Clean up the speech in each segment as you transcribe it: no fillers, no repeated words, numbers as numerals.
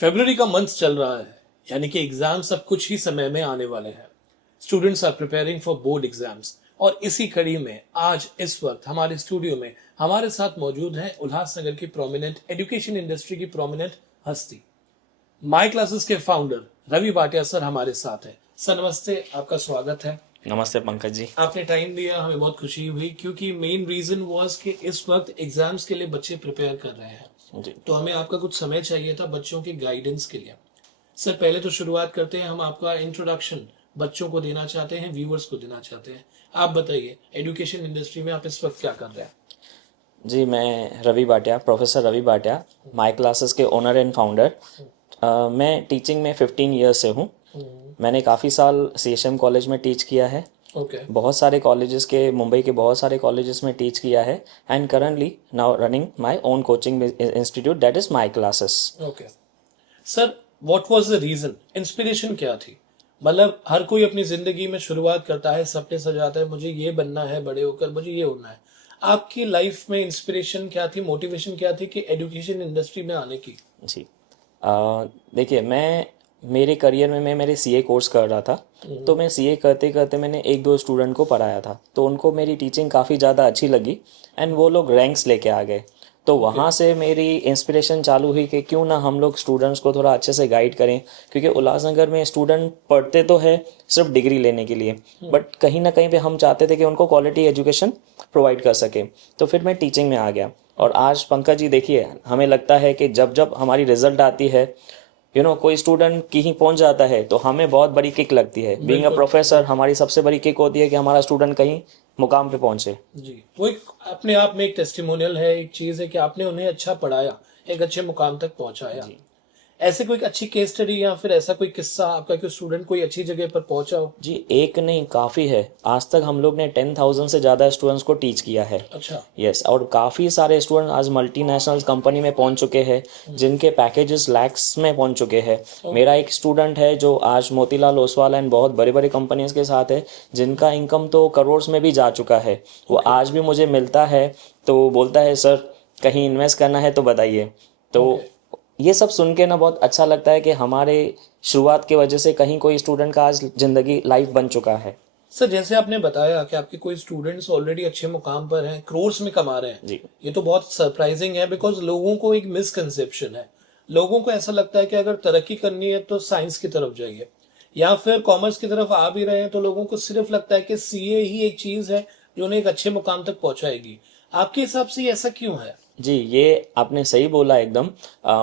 फरवरी का मंथ चल रहा है, यानी कि एग्जाम्स अब कुछ ही समय में आने वाले हैं। Students are preparing for board exams और इसी कड़ी में आज इस वक्त हमारे स्टूडियो में हमारे साथ मौजूद हैं उल्लासनगर की प्रोमिनेंट एजुकेशन इंडस्ट्री की प्रोमिनेंट हस्ती, माई क्लासेस के फाउंडर रवि भाटिया सर हमारे साथ हैं। सर नमस्ते, आपका स्वागत है। नमस्ते पंकज जी। आपने टाइम दिया, हमें बहुत खुशी हुई क्योंकि मेन रीजन वाज कि इस वक्त एग्जाम्स के लिए बच्चे प्रिपेयर कर रहे हैं जी तो हमें आपका कुछ समय चाहिए था बच्चों की गाइडेंस के लिए। सर पहले तो शुरुआत करते हैं, हम आपका इंट्रोडक्शन बच्चों को देना चाहते हैं, व्यूअर्स को देना चाहते हैं। आप बताइए एजुकेशन इंडस्ट्री में आप इस वक्त क्या कर रहे हैं? जी, मैं Ravi Bhatia, professor Ravi Bhatia, my classes के ओनर एंड फाउंडर। मैं टीचिंग में 15 ईयर्स से हूँ। मैंने काफ़ी साल CSM कॉलेज में टीच किया है। ओके बहुत सारे कॉलेजेस के, मुंबई के बहुत सारे कॉलेजेस में टीच किया है and currently now running my own coaching institute that is my classes. Okay sir, what was the reason, inspiration क्या थी? मतलब हर कोई अपनी जिंदगी में शुरुआत करता है, सपने सजाता है, मुझे ये बनना है, बड़े होकर मुझे ये होना है। आपकी लाइफ में इंस्पिरेशन क्या थी, मोटिवेशन क्या थी कि एजुकेशन इंडस्ट्री में आने की? जी, देखिए, मैं मेरे करियर में मैं मेरे CA कोर्स कर रहा था। तो मैं CA करते करते मैंने एक दो स्टूडेंट को पढ़ाया था, तो उनको मेरी टीचिंग काफ़ी ज़्यादा अच्छी लगी एंड वो लोग रैंक्स लेके आ गए। तो वहाँ से मेरी इंस्पिरेशन चालू हुई कि क्यों ना हम लोग स्टूडेंट्स को थोड़ा अच्छे से गाइड करें, क्योंकि उल्लासनगर में स्टूडेंट पढ़ते तो है सिर्फ डिग्री लेने के लिए, बट कहीं ना कहीं पे हम चाहते थे कि उनको क्वालिटी एजुकेशन प्रोवाइड कर सके। तो फिर मैं टीचिंग में आ गया। और आज पंकज जी देखिए, हमें लगता है कि जब जब हमारी रिजल्ट आती है, कोई स्टूडेंट कहीं पहुंच जाता है तो हमें बहुत बड़ी किक लगती है। बीइंग अ प्रोफेसर हमारी सबसे बड़ी किक होती है कि हमारा स्टूडेंट कहीं मुकाम पे पहुंचे। जी, वो एक अपने आप में एक टेस्टिमोनियल है, एक चीज है कि आपने उन्हें अच्छा पढ़ाया, एक अच्छे मुकाम तक पहुंचाया। जी ऐसे कोई अच्छी केस स्टडी या फिर ऐसा कोई किस्सा आपका कि स्टूडेंट कोई अच्छी जगह पर पहुंचा हो? जी, एक नहीं, काफ़ी है। आज तक हम लोग ने 10,000 से ज़्यादा स्टूडेंट्स को टीच किया है। अच्छा। यस, और काफ़ी सारे स्टूडेंट आज मल्टीनेशनल कंपनी में पहुंच चुके हैं, जिनके पैकेजेस लैक्स में पहुंच चुके हैं। मेरा एक स्टूडेंट है जो आज मोतीलाल ओसवाल एंड बहुत बड़ी बड़ी कंपनीज के साथ है, जिनका इनकम तो करोड़ में भी जा चुका है। वो आज भी मुझे मिलता है तो बोलता है, सर कहीं इन्वेस्ट करना है तो बताइए। तो ये सब सुन के ना बहुत अच्छा लगता है कि हमारे शुरुआत की वजह से कहीं कोई स्टूडेंट का आज ज़िंदगी लाइफ बन चुका है। सर जैसे आपने बताया कि आपके कोई स्टूडेंट्स ऑलरेडी अच्छे मुकाम पर हैं, क्रोर्स में कमा रहे हैं, जी ये तो बहुत सरप्राइजिंग है। बिकॉज लोगों को एक मिसकंसेप्शन है, लोगों को ऐसा लगता है कि अगर तरक्की करनी है तो साइंस की तरफ जाइए, या फिर कॉमर्स की तरफ आ भी रहे हैं तो लोगों को सिर्फ लगता है कि CA ही एक चीज है जो उन्हें एक अच्छे मुकाम तक पहुंचाएगी। आपके हिसाब से ये ऐसा क्यों है? जी, ये आपने सही बोला एकदम।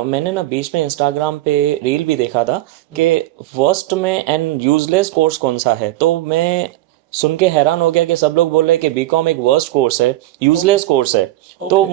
मैंने ना बीच में इंस्टाग्राम पे रील भी देखा था कि वर्स्ट में एंड यूजलेस कोर्स कौन सा है। तो मैं सुन के हैरान हो गया कि सब लोग बोल रहे हैं कि बीकॉम एक वर्स्ट कोर्स है, यूजलेस कोर्स है। तो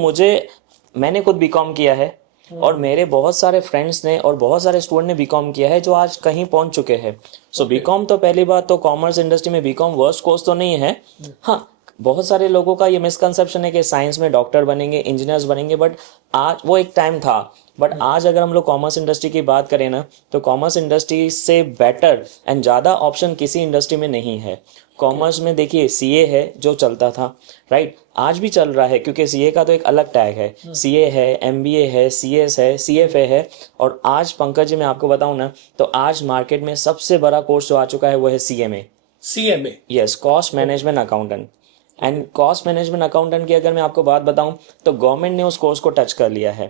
मैंने खुद बीकॉम किया है और मेरे बहुत सारे फ्रेंड्स ने और बहुत सारे स्टूडेंट ने बीकॉम किया है जो आज कहीं पहुंच चुके हैं। सो बीकॉम तो पहली बात तो कॉमर्स इंडस्ट्री में बीकॉम वर्स्ट कोर्स तो नहीं है। हाँ, बहुत सारे लोगों का ये मिसकंसेप्शन है कि साइंस में डॉक्टर बनेंगे, इंजीनियर्स बनेंगे, बट आज वो एक टाइम था। बट आज अगर हम लोग कॉमर्स इंडस्ट्री की बात करें ना, तो कॉमर्स इंडस्ट्री से बेटर एंड ज़्यादा ऑप्शन किसी इंडस्ट्री में नहीं है। कॉमर्स में देखिए CA है जो चलता था, राइट, आज भी चल रहा है, क्योंकि CA का तो एक अलग टैग है। CA है, MBA है, CS है, CFA है। और आज पंकज जी मैं आपको बताऊं ना, तो आज मार्केट में सबसे बड़ा कोर्स जो आ चुका है वो है CMA। Yes, cost management accountant. And cost management accountant की अगर मैं आपको बात बताऊं तो गवर्नमेंट ने उस कोर्स को टच कर लिया है।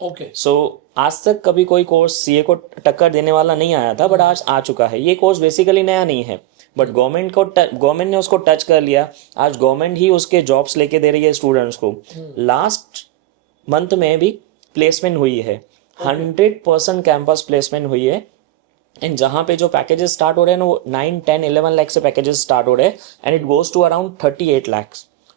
ओके सो आज तक कभी कोई कोर्स CA को टक्कर देने वाला नहीं आया था, बट आज आ चुका है। ये कोर्स बेसिकली नया नहीं है, बट गवर्नमेंट ने उसको टच कर लिया। आज गवर्नमेंट ही उसके जॉब्स लेके दे रही है स्टूडेंट्स को। लास्ट मंथ में भी प्लेसमेंट हुई है, 100% कैंपस प्लेसमेंट हुई है। एंड जहाँ पे जो पैकेजेस स्टार्ट हो रहे हैं ना, वो 9, 10, 11 लाख से पैकेजेस स्टार्ट हो रहे हैं and it goes to around 38 lakh.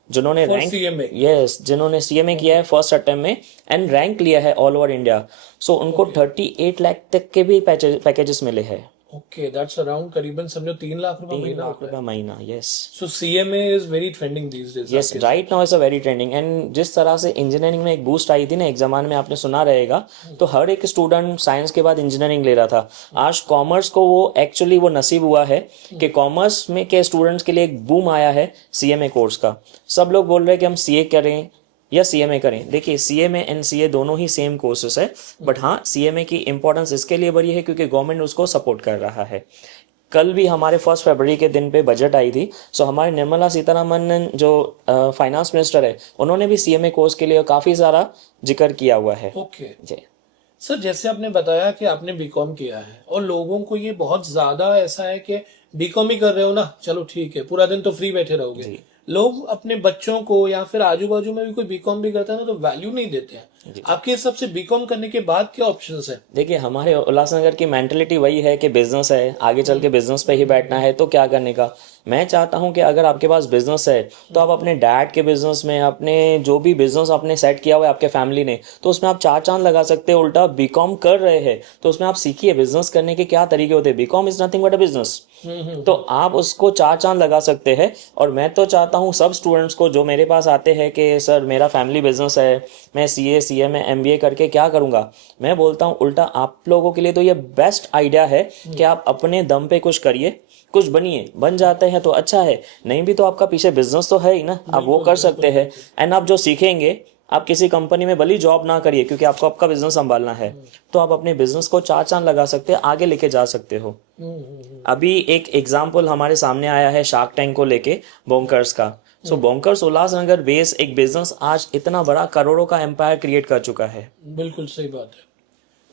जिन्होंने जिन्होंने CMA किया है फर्स्ट अटेम्प्ट में एंड रैंक लिया है ऑल ओवर इंडिया, सो उनको 38 लाख तक के भी पैकेजेस मिले हैं। ओके, दैट्स अराउंड करीबन समझो 3 लाख रुपए महीना होता है। महीना। Yes, so CMA is very trending these days. Yes, right now is a very trending. And जिस तरह से इंजीनियरिंग में एक बूस्ट आई थी ना एक जमाने में, आपने सुना रहेगा, तो हर एक स्टूडेंट साइंस के बाद इंजीनियरिंग ले रहा था। आज कॉमर्स को वो एक्चुअली वो नसीब हुआ है कि कॉमर्स में के स्टूडेंट्स के लिए एक बूम आया है CMA कोर्स का। सब लोग बोल रहे हैं कि हम CA करें, या CMA करें। देखिए CMA एंड CA दोनों ही सेम कोर्सेस है, बट हाँ CMA की इंपॉर्टेंस इसके लिए बड़ी है क्योंकि गवर्नमेंट उसको सपोर्ट कर रहा है। कल भी हमारे 1 फरवरी के दिन पे बजट आई थी, सो हमारे निर्मला सीतारमन जो फाइनेंस मिनिस्टर है, उन्होंने भी CMA कोर्स के लिए काफ़ी सारा जिक्र किया हुआ है। ओके जी सर, जैसे आपने बताया कि आपने बीकॉम किया है और लोगों को ये बहुत ज्यादा ऐसा है कि बीकॉम ही कर रहे हो ना, चलो ठीक है, पूरा दिन तो फ्री बैठे रहोगे। जी। लोग अपने बच्चों को या फिर आजू बाजू में भी कोई बीकॉम भी करता है ना तो वैल्यू नहीं देते हैं। आपके हिसाब से बीकॉम करने के बाद क्या ऑप्शंस है? देखिए हमारे उल्लासनगर की मेंटलिटी वही है कि बिजनेस है, आगे चल के बिजनेस पे ही बैठना है, तो क्या करने का। मैं चाहता हूं कि अगर आपके पास बिजनेस है तो आप अपने डैड के बिजनेस में, अपने जो भी बिजनेस आपने सेट किया हुआ है आपके फैमिली ने, तो उसमें आप 4 चांद लगा सकते हो। उल्टा बीकॉम कर रहे हैं तो उसमें आप सीखिए बिजनेस करने के क्या तरीके होते हैं। BCom is nothing but a business, तो आप उसको 4 चांद लगा सकते हैं। और मैं तो चाहता हूँ सब स्टूडेंट्स को जो मेरे पास आते हैं कि सर मेरा फैमिली बिजनेस है, मैं CA CMA MBA करके क्या करूँगा, मैं बोलता हूँ उल्टा आप लोगों के लिए तो ये बेस्ट आइडिया है कि आप अपने दम पे कुछ करिए, कुछ बनिए। बन जाते हैं तो अच्छा है, नहीं भी तो आपका पीछे बिजनेस तो है ही ना, आप वो कर सकते हैं। एंड आप जो सीखेंगे, आप किसी कंपनी में भली जॉब ना करिए क्योंकि आपको आपका बिजनेस संभालना है, तो आप अपने बिजनेस को 4 चांद लगा सकते हैं, आगे लेके जा सकते हो। अभी एक एग्जाम्पल हमारे सामने आया है शार्क टैंक को लेके, बोंकर्स का। सो बोंकर्स उल्लासनगर बेस एक बिजनेस आज इतना बड़ा करोड़ों का एम्पायर क्रिएट कर चुका है। बिल्कुल सही बात है।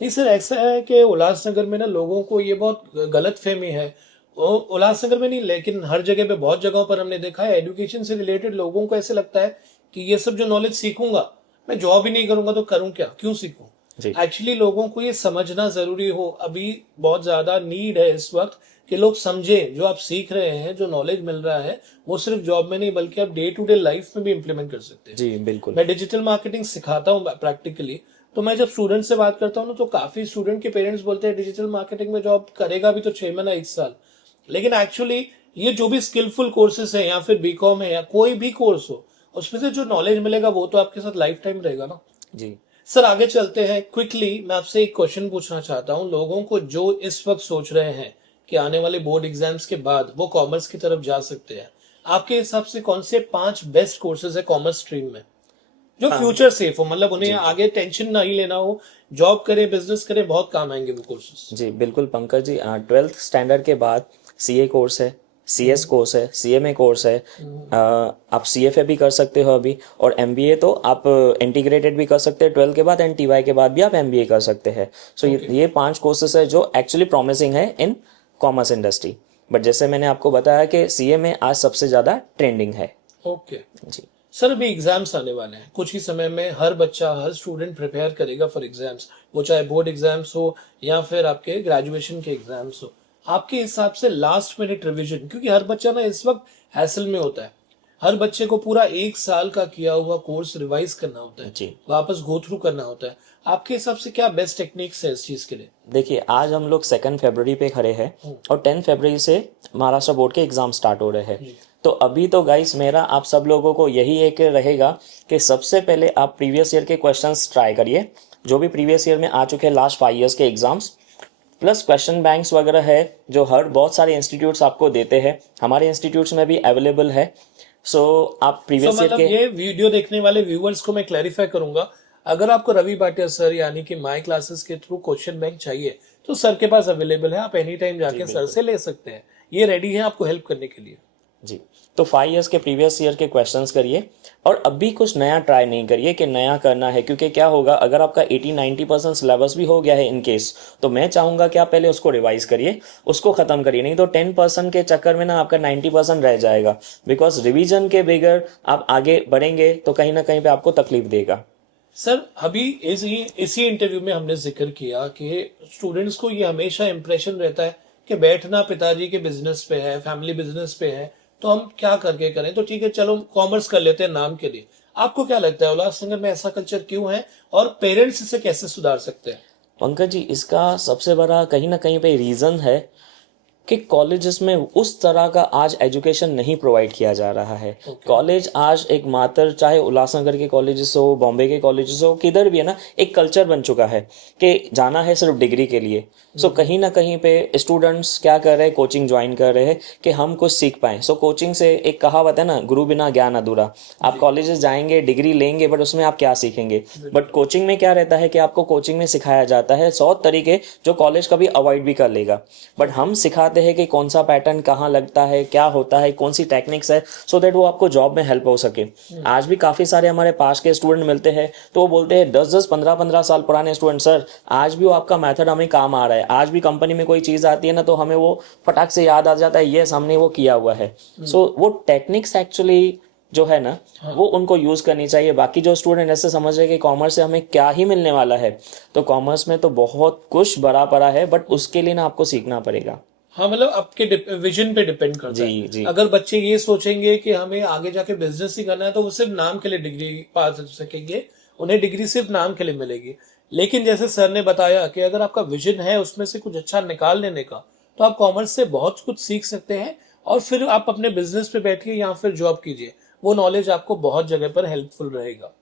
नहीं सर, ऐसा है कि उल्लासनगर में ना लोगों को ये बहुत गलत फहमी है। उल्लासनगर में नहीं, लेकिन हर जगह पे बहुत जगहों पर हमने देखा है एजुकेशन से रिलेटेड लोगों को ऐसे लगता है कि ये सब जो नॉलेज सीखूंगा, मैं जॉब ही नहीं करूंगा तो करूं क्या, क्यों सीखूं। एक्चुअली लोगों को ये समझना जरूरी हो, अभी बहुत ज्यादा नीड है इस वक्त कि लोग समझे जो आप सीख रहे हैं, जो नॉलेज मिल रहा है वो सिर्फ जॉब में नहीं बल्कि आप डे टू डे लाइफ में भी इम्प्लीमेंट कर सकते हैं। जी बिल्कुल। मैं डिजिटल मार्केटिंग सिखाता हूँ प्रैक्टिकली, तो मैं जब स्टूडेंट से बात करता हूँ ना तो काफी स्टूडेंट के पेरेंट्स बोलते हैं डिजिटल मार्केटिंग में जॉब करेगा भी तो 6 महीना 1 साल, लेकिन एक्चुअली ये जो भी स्किलफुल कोर्सेज है या फिर बीकॉम है या कोई भी कोर्स हो, उसमें से जो नॉलेज मिलेगा वो तो आपके साथ लाइफ टाइम रहेगा ना। जी सर आगे चलते हैं क्विकली, मैं आपसे एक क्वेश्चन पूछना चाहता हूँ। लोगों को जो इस वक्त सोच रहे हैं कि आने वाले बोर्ड एग्जाम्स के बाद वो कॉमर्स की तरफ जा सकते हैं, आपके हिसाब से कौन से 5 बेस्ट कोर्सेज है कॉमर्स स्ट्रीम में जो फ्यूचर सेफ हो, मतलब उन्हें आगे टेंशन नहीं लेना हो, जॉब करे बिजनेस करे बहुत काम आएंगे वो कोर्सेज? जी बिल्कुल पंकज जी, 12th स्टैंडर्ड के बाद CA कोर्स है, CS कोर्स है, CMA कोर्स है, आप CFA भी कर सकते हो अभी, और MBA तो आप इंटीग्रेटेड भी कर सकते हैं 12 के बाद, एंड TY के बाद भी आप MBA कर सकते हैं। सो ये 5 कोर्सेस है जो एक्चुअली प्रॉमिसिंग है इन कॉमर्स इंडस्ट्री। बट जैसे मैंने आपको बताया कि CA में आज सबसे ज़्यादा ट्रेंडिंग है। ओके जी सर, अभी एग्जाम्स आने वाले हैं कुछ ही समय में, हर बच्चा हर स्टूडेंट प्रिपेयर करेगा फॉर एग्जाम्स, वो चाहे बोर्ड एग्जाम्स हो या फिर आपके ग्रेजुएशन के एग्जाम्स हो। आपके हिसाब से लास्ट मिनट रिवीजन, क्योंकि हर बच्चा ना इस वक्त हैसल में होता है, हर बच्चे को पूरा 1 साल का किया हुआ कोर्स रिवाइज करना होता है, जी वापस गो थ्रू करना होता है। आपके हिसाब से क्या बेस्ट टेक्निक्स है इस चीज के लिए? देखिए आज हम लोग 2 फरवरी पे खड़े हैं और 10 फरवरी से महाराष्ट्र बोर्ड के एग्जाम स्टार्ट हो रहे हैं। तो अभी तो गाइस मेरा आप सब लोगों को यही एक रहेगा कि सबसे पहले आप प्रीवियस ईयर के क्वेश्चंस ट्राई करिए, जो भी प्रीवियस ईयर में आ चुके हैं लास्ट 5 इयर्स के एग्जाम्स, प्लस क्वेश्चन बैंक्स वगैरह है जो हर बहुत सारे इंस्टीट्यूट्स आपको देते हैं, हमारे इंस्टीट्यूट्स में भी अवेलेबल है। सो आप प्रीवियस ईयर मतलब के ये वीडियो देखने वाले व्यूअर्स को मैं क्लैरिफाई करूंगा, अगर आपको रवि भाटिया सर यानी कि माई क्लासेस के थ्रू क्वेश्चन बैंक चाहिए तो सर के पास अवेलेबल है, आप एनी टाइम जाके सर से ले सकते हैं, ये रेडी है आपको हेल्प करने के लिए। जी तो 5 इयर्स के प्रीवियस ईयर के क्वेश्चंस करिए और अभी कुछ नया ट्राई नहीं करिए कि नया करना है, क्योंकि क्या होगा अगर आपका 80-90% सिलेबस भी हो गया है इन केस, तो मैं चाहूंगा कि आप पहले उसको रिवाइज करिए, उसको खत्म करिए, नहीं तो 10% के चक्कर में ना आपका 90% रह जाएगा। बिकॉज रिवीजन के बगैर आप आगे बढ़ेंगे तो कहीं ना कहीं पे आपको तकलीफ देगा। सर अभी इसी इंटरव्यू में हमने जिक्र किया कि स्टूडेंट्स को ये हमेशा इंप्रेशन रहता है कि बैठना पिताजी के बिजनेस पे है, फैमिली बिजनेस पे है, तो हम क्या करके करें, तो ठीक है चलो कॉमर्स कर लेते हैं नाम के लिए। आपको क्या लगता है उल्लासनगर में ऐसा कल्चर क्यों है और पेरेंट्स इसे कैसे सुधार सकते हैं? पंकज जी इसका सबसे बड़ा कहीं ना कहीं पे रीजन है कि कॉलेजेस में उस तरह का आज एजुकेशन नहीं प्रोवाइड किया जा रहा है। कॉलेज आज एक मात्र, चाहे उल्लासनगर के कॉलेजेस हो, बॉम्बे के कॉलेजेस हो, किधर भी है ना, एक कल्चर बन चुका है कि जाना है सिर्फ डिग्री के लिए। सो कहीं ना कहीं पे स्टूडेंट्स क्या कर रहे हैं, कोचिंग ज्वाइन कर रहे हैं कि हम कुछ सीख पाएं। सो कोचिंग से, एक कहावत है ना, गुरु बिना ज्ञान अधूरा। आप कॉलेजेस जाएंगे, डिग्री लेंगे, बट उसमें आप क्या सीखेंगे? बट कोचिंग में क्या रहता है कि आपको कोचिंग में सिखाया जाता है 100 तरीके जो कॉलेज कभी अवॉइड भी कर लेगा। बट हम सिखाते हैं कि कौन सा पैटर्न कहाँ लगता है, क्या होता है, कौन सी टेक्निक्स है, सो दैट वो आपको जॉब में हेल्प हो सके। आज भी काफ़ी सारे हमारे पास के स्टूडेंट मिलते हैं तो वो बोलते हैं 10-10, 15-15 साल पुराने स्टूडेंट, सर आज भी वो आपका मेथड हमें काम आ रहा है। आज भी कंपनी में कोई चीज़ आती है ना तो हमें वो फटाक से याद आ जाता है, ये हमने वो किया हुआ है। सो वो टेक्निक्स एक्चुअली जो है ना, वो उनको यूज करनी चाहिए। बाकी जो स्टूडेंट ऐसे समझ रहे कि कॉमर्स से हमें क्या ही मिलने वाला है, तो कॉमर्स में तो बहुत कुछ भरा पड़ा है, बट उसके लिए ना आपको सीखना पड़ेगा। हाँ, मतलब आपके विजन पे डिपेंड करता जी है। जी अगर बच्चे ये सोचेंगे कि हमें आगे जाके बिजनेस ही करना है तो वो सिर्फ नाम के लिए डिग्री पा सकेंगे, उन्हें डिग्री सिर्फ नाम के लिए मिलेगी। लेकिन जैसे सर ने बताया कि अगर आपका विजन है उसमें से कुछ अच्छा निकाल लेने का, तो आप कॉमर्स से बहुत कुछ सीख सकते हैं और फिर आप अपने बिजनेस पे बैठिए या फिर जॉब कीजिए, वो नॉलेज आपको बहुत जगह पर हेल्पफुल रहेगा।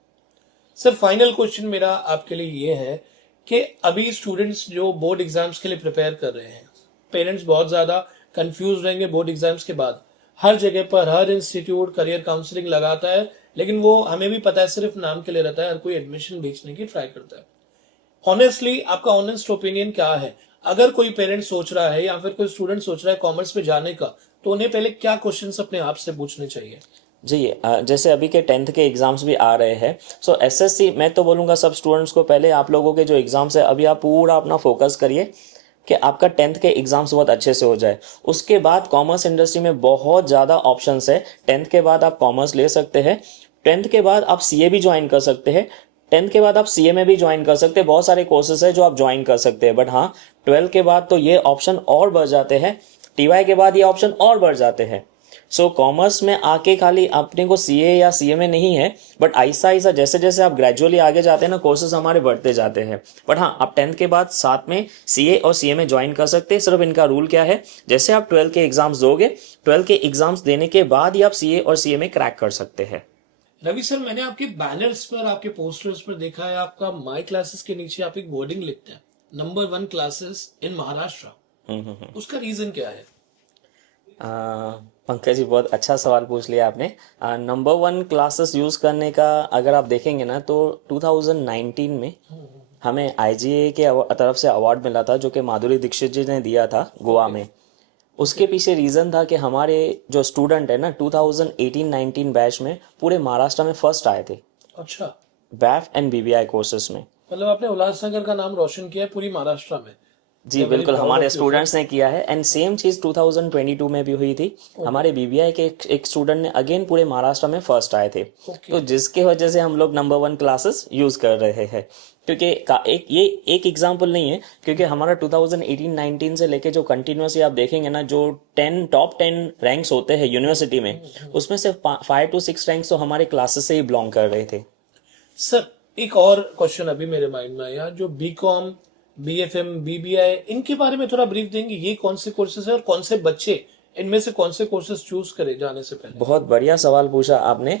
सर, फाइनल क्वेश्चन मेरा आपके लिए ये है कि अभी स्टूडेंट्स जो बोर्ड एग्जाम्स के लिए प्रिपेयर कर रहे हैं, पेरेंट्स बहुत ज़्यादा कंफ्यूज रहेंगे बोर्ड एग्जाम्स के बाद। हर जगह पर हर इंस्टीट्यूट करियर काउंसलिंग लगाता है, लेकिन वो हमें भी पता है सिर्फ नाम के लिए रहता है, हर कोई एडमिशन बेचने की ट्राई करता है। ऑनेस्टली आपका ऑनेस्ट ओपिनियन क्या है? अगर कोई पेरेंट सोच रहा है या फिर कोई स्टूडेंट सोच रहा है कॉमर्स में जाने का, तो उन्हें पहले क्या क्वेश्चंस अपने आप से पूछने चाहिए? जी, जैसे अभी के 10th के एग्ज़ाम्स भी आ रहे हैं, सो एसएससी, मैं तो बोलूँगा सब स्टूडेंट्स को, पहले आप लोगों के जो एग्ज़ाम्स है अभी आप पूरा अपना फोकस करिए कि आपका 10th के एग्ज़ाम्स बहुत अच्छे से हो जाए। उसके बाद कॉमर्स इंडस्ट्री में बहुत ज़्यादा ऑप्शंस है। 10th के बाद आप कॉमर्स ले सकते हैं, 10th के बाद आप सीए भी ज्वाइन कर सकते हैं, 10th के बाद आप सीए में भी ज्वाइन कर सकते हैं। बहुत सारे कोर्सेज है जो आप ज्वाइन कर सकते हैं। बट हाँ, 12th के बाद तो ये ऑप्शन और बढ़ जाते हैं, टीवाई के बाद ये ऑप्शन और बढ़ जाते हैं। सो कॉमर्स में आके खाली अपने को सीए या सीए में नहीं है, बट आहिस्ता आहिस्ता जैसे जैसे आप ग्रेजुअली आगे जाते हैं ना, कोर्सेज हमारे बढ़ते जाते हैं। बट हाँ, आप 10th के बाद साथ में सीए और सीए में ज्वाइन कर सकते हैं। सिर्फ इनका रूल क्या है, जैसे आप 12th के एग्जाम्स दोगे, 12th के एग्जाम्स देने के बाद ही आप सीए और सीए में क्रैक कर सकते हैं। रवि सर, मैंने आपके बैनर्स पर, आपके पोस्टर्स पर देखा है, आपका माई क्लासेस के नीचे आप एक वर्डिंग लिखते हैं, नंबर 1 क्लासेस इन महाराष्ट्र। उसका रीजन क्या है? पंकज जी, बहुत अच्छा सवाल पूछ लिया आपने। नंबर 1 क्लासेस यूज़ करने का अगर आप देखेंगे ना, तो 2019 में हमें आईजीए के तरफ से अवार्ड मिला था, जो कि माधुरी दीक्षित जी ने दिया था गोवा में। उसके पीछे रीज़न था कि हमारे जो स्टूडेंट है ना, 2018-19 बैच में पूरे महाराष्ट्र में फर्स्ट आए थे अच्छा, बैफ एंड बीबीआई कोर्सेज में। मतलब आपने उल्लासनगर का नाम रोशन किया है पूरी महाराष्ट्र में। जी बिल्कुल, हमारे स्टूडेंट्स ने किया है। एंड सेम चीज़ 2022 में भी हुई थी। हमारे बीबीआई के एक स्टूडेंट ने अगेन पूरे महाराष्ट्र में फर्स्ट आए थे। तो जिसके वजह से हम लोग नंबर 1 क्लासेस यूज़ कर रहे हैं। क्योंकि ये एक एग्जाम्पल नहीं है, क्योंकि हमारा 2018-19 से लेके जो कंटिन्यूसली आप देखेंगे ना, जो टॉप 10 रैंक्स होते हैं यूनिवर्सिटी में, उसमें से 5 to 6 रैंक्स तो हमारे क्लासेस से ही बिलोंग कर रहे थे। सर, एक और क्वेश्चन अभी मेरे माइंड में आया, जो बीकॉम, बीएफएम, बीबीआई, इनके बारे में थोड़ा ब्रीफ देंगे? ये कौन से कोर्सेज है और कौन से बच्चे इनमें से कौन से कोर्सेज चूज करें जाने से पहले? बहुत बढ़िया सवाल पूछा आपने।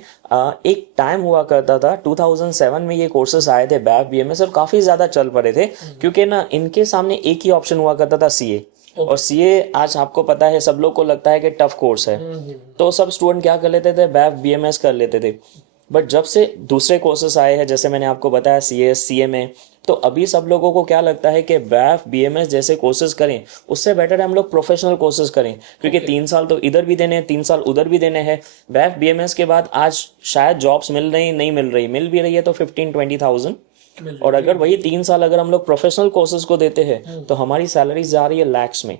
एक टाइम हुआ करता था 2007 में ये कोर्सेज आए थे, बैफ, बीएमएस, और काफ़ी ज़्यादा चल पड़े थे, क्योंकि ना इनके सामने एक ही ऑप्शन हुआ करता था, सीए। और सीए आज आपको पता है, सब लोग को लगता है कि टफ कोर्स है, तो सब स्टूडेंट क्या कर लेते थे, बैफ, बीएमएस कर लेते थे। बट जब से दूसरे कोर्सेज आए हैं, जैसे मैंने आपको बताया सीएस, सीएमए, तो अभी सब लोगों को क्या लगता है कि बैफ, बीएमएस जैसे कोर्सेज करें, उससे बेटर है हम लोग प्रोफेशनल कोर्सेज करें, क्योंकि 3 साल तो इधर भी देने हैं, 3 साल उधर भी देने हैं। बैफ, बीएमएस के बाद आज शायद जॉब्स मिल रही नहीं मिल रही, मिल भी रही है तो 15-20,000। और अगर वही 3 साल अगर हम लोग प्रोफेशनल कोर्सेज को देते हैं तो हमारी सैलरी जा रही है लैक्स में।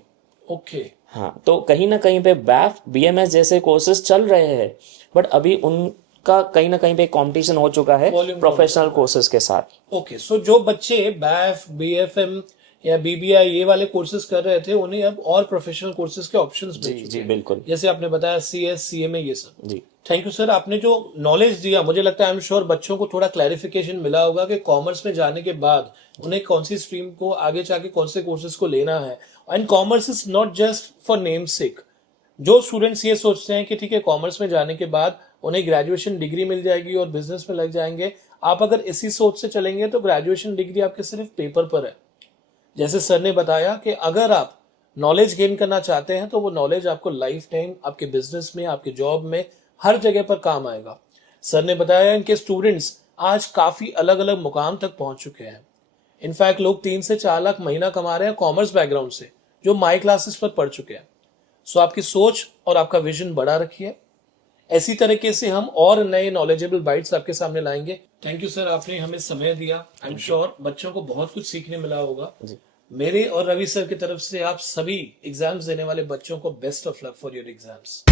ओके, हाँ, तो कहीं ना कहीं पे बैफ, बीएमएस जैसे कोर्सेज चल रहे हैं, बट अभी उनका कहीं ना कहीं पे कंपटीशन हो चुका है प्रोफेशनल कोर्सेज के साथ। ओके, सो जो बच्चे बैफ, बीएफएम या बीबीआई ये वाले कोर्सेज कर रहे थे, उन्हें अब और प्रोफेशनल कोर्सेज के ऑप्शंस मिल चुके जी हैं, बिल्कुल, जैसे आपने बताया सीएस, सीएमए, ये सब। जी थैंक यू सर, आपने जो नॉलेज दिया, मुझे लगता है आई एम श्योर बच्चों को थोड़ा क्लैरिफिकेशन मिला होगा कि कॉमर्स में जाने के बाद उन्हें कौन सी स्ट्रीम को आगे जाके कौन से कोर्सेज को लेना है and commerce is not just for name सेक। जो स्टूडेंट्स ये सोचते हैं कि ठीक है कॉमर्स में जाने के बाद उन्हें ग्रेजुएशन डिग्री मिल जाएगी और बिजनेस में लग जाएंगे, आप अगर इसी सोच से चलेंगे तो ग्रेजुएशन डिग्री आपके सिर्फ पेपर पर है। जैसे सर ने बताया कि अगर आप नॉलेज गेन करना चाहते हैं तो वो नॉलेज आपको लाइफ टाइम आपके बिजनेस में, आपके जॉब में, हर जगह पर काम आएगा। सर ने बताया इनके स्टूडेंट्स आज काफी अलग अलग मुकाम तक पहुंच चुके हैं। इनफैक्ट लोग 3 से 4 लाख महीना कमा रहे हैं कॉमर्स बैकग्राउंड से, जो माई क्लासेस पर पढ़ चुके हैं। सो आपकी सोच और आपका विजन बड़ा रखिए। ऐसी तरीके से हम और नए नॉलेजेबल बाइट्स आपके सामने लाएंगे। थैंक यू सर, आपने हमें समय दिया। आई एम श्योर बच्चों को बहुत कुछ सीखने मिला होगा। मेरे और रवि सर की तरफ से आप सभी एग्जाम्स देने वाले बच्चों को best of luck for your exams.